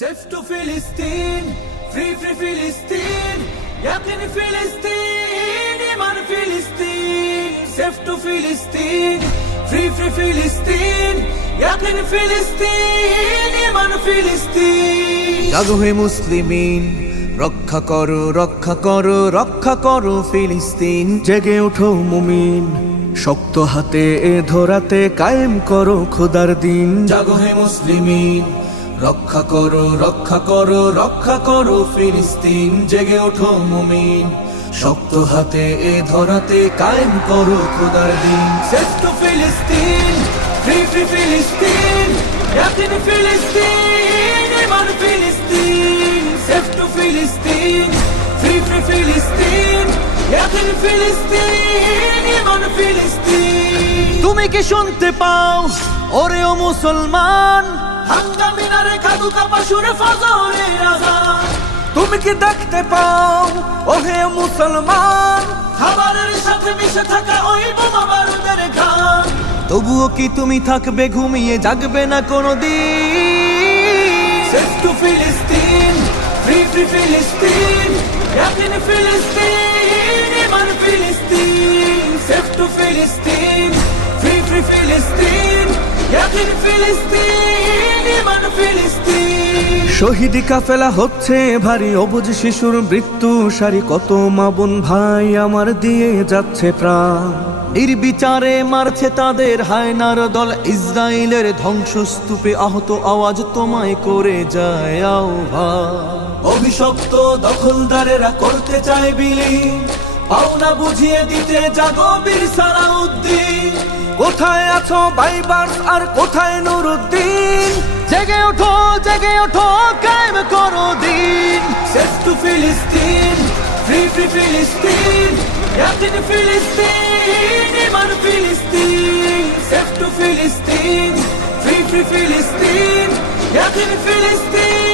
Safe to ফিলিস্তিন free free ফিলিস্তিন ইয়াকিন ফিলিস্তিন ইমান সেফ টু ফিলিস্তিন ফ্রি ফ্রি ফিলিস্তিন ইয়াকিন ফিলিস্তিন ইমান ফিলিস্তিন। জাগো হে মুসলিমিন রক্ষা করো রক্ষা করো রক্ষা করো ফিলিস্তিন। জেগে ওঠো মুমিন শক্ত হাতে এ ধরাতে কায়েম করো খোদার দিন। জাগো হে মুসলিমিন রক্ষা করো রক্ষা করো রক্ষা করো ফিলিস্তিন, জেগে ওঠো মুমিন। শক্ত হাতে এ ধরাতে কায়েম করো খোদার দিন। শ্রেষ্ঠ ফিলিস্তিন, ফ্রি ফ্রি ফিলিস্তিন ক্যাপ্টেন ফিলিস্তিন এমন ফিলিস্তিন। শ্রেষ্ঠ ফিলিস্তিন, ফ্রি ফ্রি ফিলিস্তিন ক্যাপ্টেন ফিলিস্তিন এমন ফিলিস্তিন। তুমি কি শুনতে পাও? ওরে ও মুসলমান হাঙ্গা মিনারে খাদু কাপা সুরে ফজরে তুমি কি দেখতে পাও ওহে মুসলমান? খাবারের সাথে মিশে থাকা ওই বোমা বারুদের তবুও কি তুমি থাকবে ঘুমিয়ে জাগবে না কোনো দিন সেফ টু ফিলিস্তিন ফ্রি ফ্রি ফিলিস্তিন ইয়াকিন ফিলিস্তিন ইমান ফিলিস্তিন। সেফ টু ফিলিস্তিন ফ্রি ফ্রি ফিলিস্তিন ইয়াকিন ফিলিস্তিন। শহীদি কাফেলা হচ্ছে ভারী অবুজ শিশুর মৃত্যু সারি কত মা বোন ভাই আমার দিয়ে যাচ্ছে প্রাণ। নির্বিচারে মারছে তাদের হায়নার দল ইসরায়েলের ধ্বংসস্তূপে আহত আওয়াজ তোমায় করে যায় অভিশপ্ত দখলদারেরা করতে চায় বিলীন পাওনা বুঝিয়ে দিতে জাগো বীর সালাউদ্দিন। কোথায় আছো বাইবার্স আর কোথায় নুরুদ্দিন? জেগে ওঠো, কায়েম করো দিন। শেষ টু ফিলিস্তিন, ফ্রি ফ্রি ফিলিস্তিন, ইয়াতিন ফিলিস্তিন ইমান ফিলিস্তিন। শেষ টু ফিলিস্তিন, ফ্রি ফ্রি ফিলিস্তিন, ইয়াতিন ফিলিস্তিন।